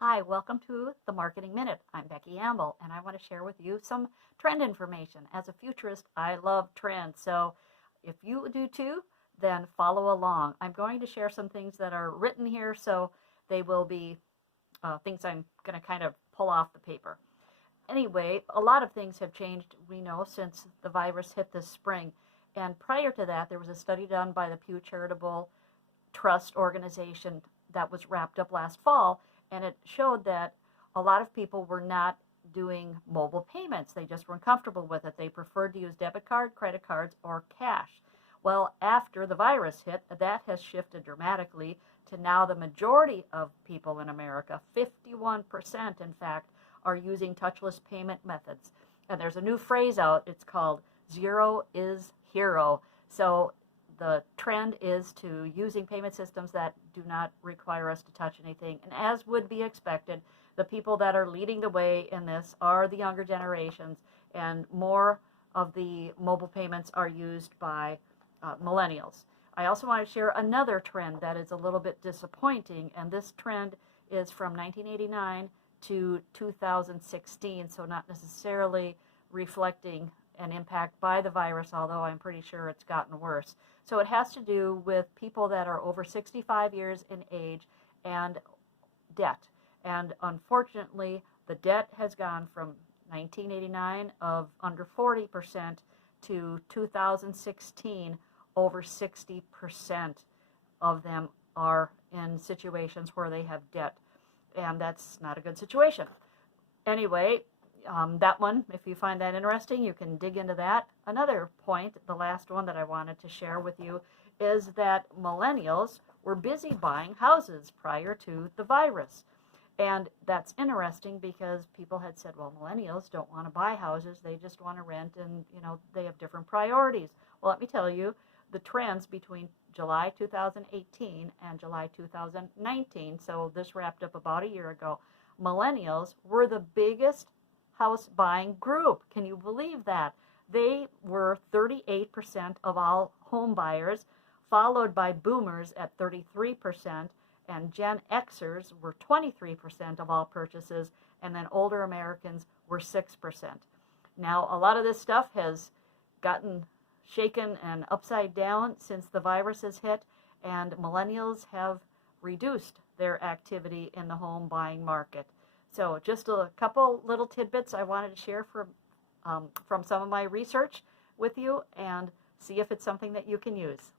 Hi, welcome to the Marketing Minute. I'm Becky Amble, and I want to share with you some trend information. As a futurist, I love trends, so if you do too, then follow along. I'm going to share some things that are written here, so they will be things I'm going to kind of pull off the paper. Anyway, a lot of things have changed, we know, since the virus hit this spring. And prior to that, there was a study done by the Pew Charitable Trust organization that was wrapped up last fall, and it showed that a lot of people were not doing mobile payments. They just weren't comfortable with it. They preferred to use debit card, credit cards, or cash. Well, after the virus hit, that has shifted dramatically to now the majority of people in America, 51% in fact, are using touchless payment methods. And there's a new phrase out, it's called zero is hero. So the trend is to using payment systems that do not require us to touch anything. And as would be expected, the people that are leading the way in this are the younger generations, and more of the mobile payments are used by millennials. I also want to share another trend that is a little bit disappointing, and this trend is from 1989 to 2016, so not necessarily reflecting an impact by the virus, although I'm pretty sure it's gotten worse. So it has to do with people that are over 65 years in age and debt. And unfortunately, the debt has gone from 1989 of under 40% to 2016 over 60% of them are in situations where they have debt. And that's not a good situation. Anyway, that one, if you find that interesting, you can dig into that. Another point, the last one that I wanted to share with you, is that millennials were busy buying houses prior to the virus. And that's interesting because people had said, well, millennials don't want to buy houses, they just want to rent, and they have different priorities. Well, let me tell you, the trends between July 2018 and July 2019, so this wrapped up about a year ago, millennials were the biggest house buying group. Can you believe that? They were 38% of all home buyers, followed by boomers at 33%, and Gen Xers were 23% of all purchases, and then older Americans were 6%. Now, a lot of this stuff has gotten shaken and upside down since the virus has hit, and millennials have reduced their activity in the home buying market. So just a couple little tidbits I wanted to share from some of my research with you, and see if it's something that you can use.